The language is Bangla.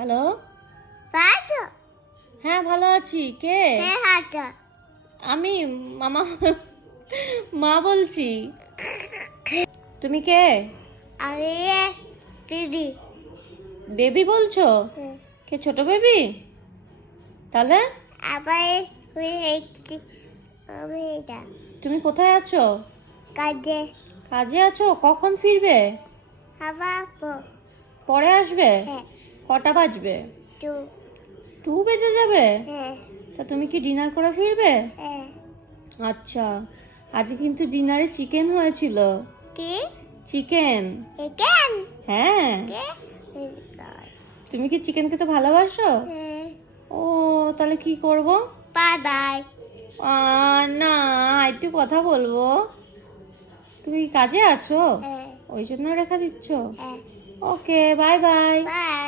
হ্যালো, পাতো হ্যাঁ ভালো আছি। কে? কে হাতো আমি মামা, মা বলছি। তুমি কে? আমি দিদি বেবি বলছো? কে, ছোট বেবি? তাহলে আবার একটি আমি এটা তুমি কোথায় আছো? কাজে কাজে আছো? কখন ফিরবে? আবার পরে আসবে? হ্যাঁ কটা বাজবে? টু 2 বেজে যাবে? হ্যাঁ তা তুমি কি ডিনার করে ফিরবে? হ্যাঁ আচ্ছা, আজকে কিন্তু ডিনারে চিকেন হয়েছিল। কি চিকেন। একেন হ্যাঁ, কে তুমি কি চিকেন খেতে ভালোবাসো? হ্যাঁ ও, তাহলে কি করব? বাই বাই না, একটু কথা বলবো। তুমি কি কাজে আছো? হ্যাঁ ওই জন্য রেখা দিচ্ছ? হ্যাঁ ওকে, বাই বাই। বাই